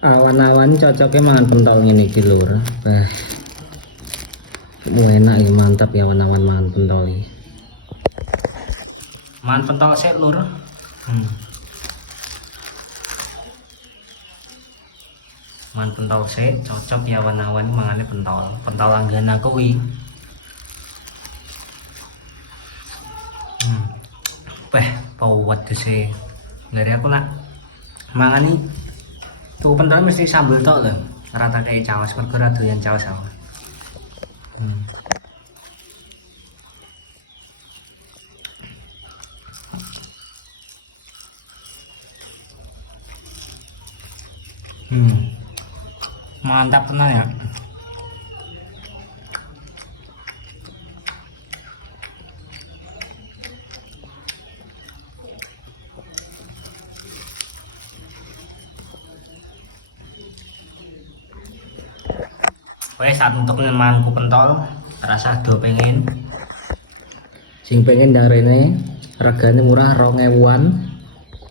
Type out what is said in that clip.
Awan-awan cocoknya mangan pentol ngene iki lur. Bah. Enak ya, mantap ya awan-awan mangan pentol iki. Mangan pentol sik lur. Mangan pentol sik cocok ya awan-awan mangane pentol. Pentol langgana kuwi. Pawat sih. Dari aku nak mangan nih. Tuh pentol mesti sambal tok lho. Rata kayak cawas, mergo ra doyan cawas aku. Mantap tenan ya. Wes saat untuk mangan pentol rasa do pengen. Sing pengen darene regane murah 2000-an.